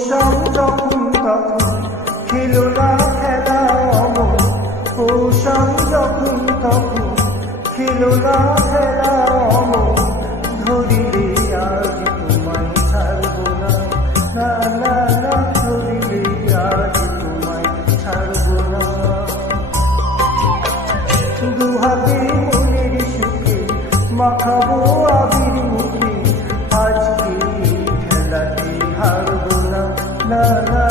কৌশল যখন তখন খেলো না খেলা অমন, কৌশল যখন তখন খেলো না খেলা অমন, ধরিলে আজ তোমায় ছাড়বো না, না না না, ধরিলে আজ তোমায় ছাড়বো না। দুহাতে মনের সুখে মাখাবো আবির মুখে, আজকে খেলাতে হারবো না, না না।